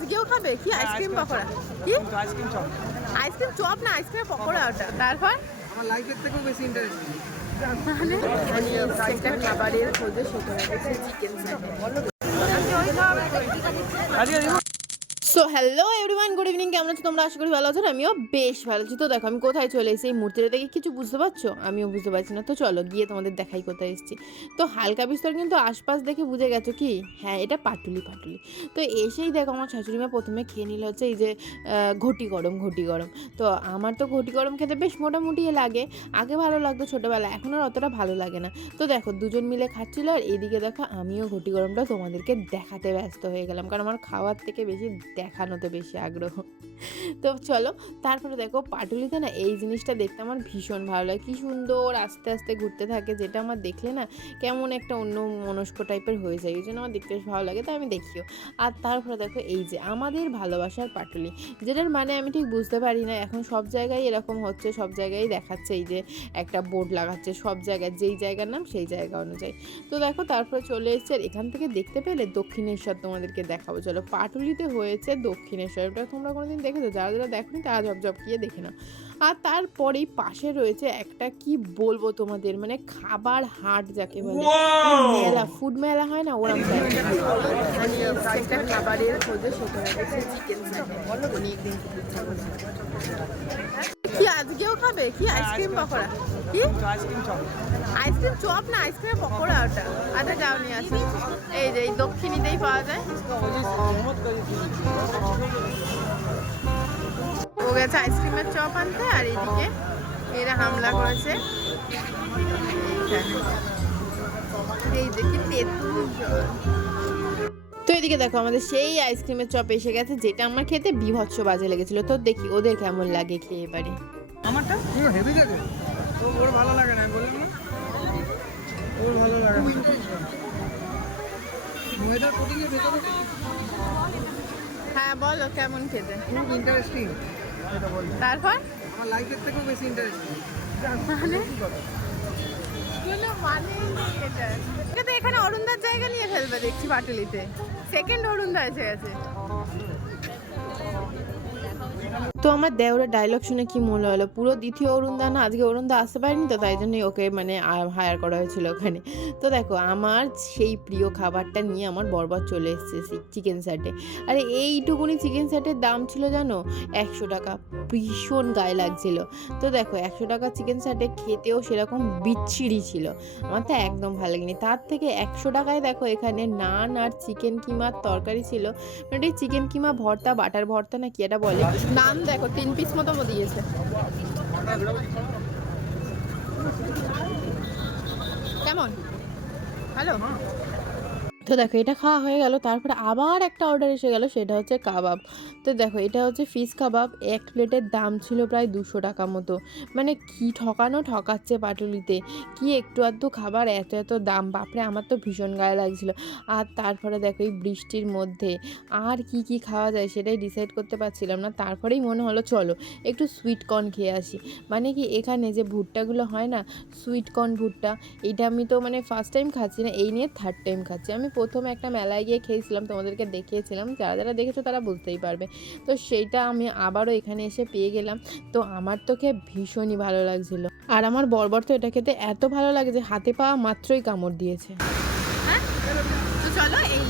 আজকেও খাবে? কি আইসক্রিম পকোড়া? কি? Ice cream chop. Ice cream chop না আইসক্রিম পকোড়া ওটা? তারপর? আমার লাইফের থেকেও বেশি ইন্টারেস্ট মানে একটা খাবারের খোঁজে সেখানে চিকেন আজকে so hello everyone good evening কেমন আছো তোমরা? আশা করি ভালো আছো আমিও বেশ ভালো আছি। তো দেখো, আমি কোথায় চলে এসেছি এই মূর্তিটা দেখে কিছু বুঝতে পারছ? আমিও বুঝতে পারছি না। তো চলো, গিয়ে তোমাদের দেখাই কোথায় এসেছি। তো হালকা বিস্তর কিন্তু আশপাশ দেখে বুঝে গেছো কি? হ্যাঁ এটা পাটুলি পাটুলি। তো এসেই দেখো, আমার শাশুড়ি মা প্রথমে খেয়ে নিল হচ্ছে এই যে ঘটি গরম ঘটি গরম। তো আমার তো ঘটি গরম খেতে বেশ মোটামুটি লাগে। আগে ভালো লাগতো ছোটোবেলায় এখন আর অতটা ভালো লাগে না। তো দেখো, দুজন মিলে খাচ্ছিল আর এদিকে দেখো, আমিও ঘটি গরমটা তোমাদেরকে দেখাতে ব্যস্ত হয়ে গেলাম। কারণ আমার খাওয়ার থেকে বেশি দেখানোতে বেশি আগ্রহ। তো চলো, তারপরে দেখো পাটুলিতে না এই জিনিসটা দেখতে আমার ভীষণ ভালো লাগে। কি সুন্দর আস্তে আস্তে ঘুরতে থাকে, যেটা আমার দেখলে না কেমন একটা অন্য মনস্ক টাইপের হয়ে যায়। এই জন্য আমার দেখতে বেশ ভালো লাগে, তাই আমি দেখিও। আর তারপরে দেখো এই যে আমাদের ভালোবাসার পাটুলি, যেটার মানে আমি ঠিক বুঝতে পারি না। এখন সব জায়গায় এরকম হচ্ছে, সব জায়গায় দেখাচ্ছে এই যে একটা বোর্ড লাগাচ্ছে, সব জায়গায় যেই জায়গার নাম সেই জায়গা অনুযায়ী। তো দেখো তারপরে চলে এসেছে আর এখান থেকে দেখতে পেলে দক্ষিণেশ্বর তোমাদেরকে দেখাবো। চলো, পাটুলিতে হয়েছে দক্ষিণেশ্বর। এটা তোমরা কোনোদিন দেখেছ? যারা যারা দেখোনি তারা জব জব গিয়ে দেখে নাও। আর তারপরেই পাশে রয়েছে একটা কি বলব তোমাদের? মানে খাবার হাট যাকে বলে। মেলা। ফুড মেলা হয় না? ওরম খাবারের খোঁজে সেখানে চিকেন আজকেও খাবে? কি আইসক্রিম পকোড়া? কি? Ice cream chop. Ice cream chop না আইসক্রিম পকোড়া ওটা? আচ্ছা যাও নিয়ে আসো। এই যে এই দক্ষিণীতেই পাওয়া যায়। ও গেছে আইসক্রিমের চপ আনতে আর এইদিকে এরা হামলা করেছে। এই যে কি তেঁতুল তো এদিকে দেখো আমাদের সেই আইসক্রিমের চপ এসে গেছে যেটা আমার খেতে বিভৎস বাজে লেগেছিল। তো দেখি ওদের কেমন লাগে খেয়ে এবারে আমারটা? পুরো হেভি লাগে ও ওর ভালো লাগে না বললাম না। ওর ভালো লাগে না। ময়দার এর ভেতরে হ্যাঁ বলো কেমন খেতে? খুব ইন্টারেস্টিং এটা বল। তারপর? আমার লাইফের থেকেও বেশি ইন্টারেস্টিং মানে? মানে তো এখানে অরুণদার জায়গা নিয়ে ফেলবে দেখছি পাটুলিতে। সেকেন্ড অরুণদা এসে গেছে। তো আমার দেওরের ডায়লগ শুনে কি মনে হলো? পুরো দ্বিতীয় অরুণদা না? আজকে অরুণদা আসতে পারেনি তো? তাই জন্যই ওকে মানে হায়ার করা হয়েছিল ওখানে। তো দেখো, আমার সেই প্রিয় খাবারটা নিয়ে আমার বরবার চলে এসেছে চিকেন স্যাটে আরে এইটুকুনি চিকেন স্যাটের দাম ছিল জানো? একশো টাকা। ভীষণ গায়ে লাগছিল। তো দেখো, একশো টাকা চিকেন স্যাটে খেতেও সেরকম বিচ্ছিরি ছিল। আমার তো একদম ভালো লাগেনি। তার থেকে একশো টাকায় দেখো, এখানে নান আর চিকেন কিমার তরকারি ছিল। মানে চিকেন কিমা ভর্তা বাটার ভর্তা না কি এটা বলে? নান দেখো তিন পিস মতো দিয়েছে। কেমন? ভালো? তো দেখো, এটা খাওয়া হয়ে গেল, তারপরে আবার একটা অর্ডার এসে গেল, সেটা হচ্ছে কাবাব। তো দেখো, এটা হচ্ছে ফিশ কাবাব, এক প্লেটের দাম ছিল প্রায় দুশো টাকা মতো। মানে কি ঠকানো ঠকাচ্ছে পাটুলিতে? কি একটু আধটু খাবার, এত এত দাম? বাপরে, আমার তো ভীষণ গায়ে লাগছিল। আর তারপরে দেখো, এই বৃষ্টির মধ্যে আর কি কি খাওয়া যায় সেটাই ডিসাইড করতে পারছিলাম না। তারপরেই মনে হলো, চলো, একটু সুইট কর্ন খেয়ে আসি। মানে কি, এখানে যে ভুট্টাগুলো হয় না সুইট কর্ন ভুট্টা, এটা আমি তো মানে ফার্স্ট টাইম খাচ্ছি না, এই নিয়ে থার্ড টাইম খাচ্ছি। আমি প্রথমে একটা মেলায় গিয়ে খেয়েছিলাম, তোমাদেরকে দেখিয়েছিলাম। যারা যারা দেখেছ তারা বুঝতেই পারবে। তো সেইটা আমি আবারও এখানে এসে পেয়ে গেলাম। তো আমার তো খেয়ে ভীষণই ভালো লাগছিল। আর আমার বরবর তো এটা খেতে এত ভালো লাগে যে হাতে পাওয়া মাত্রই কামড় দিয়েছে। হ্যাঁ? চলো এই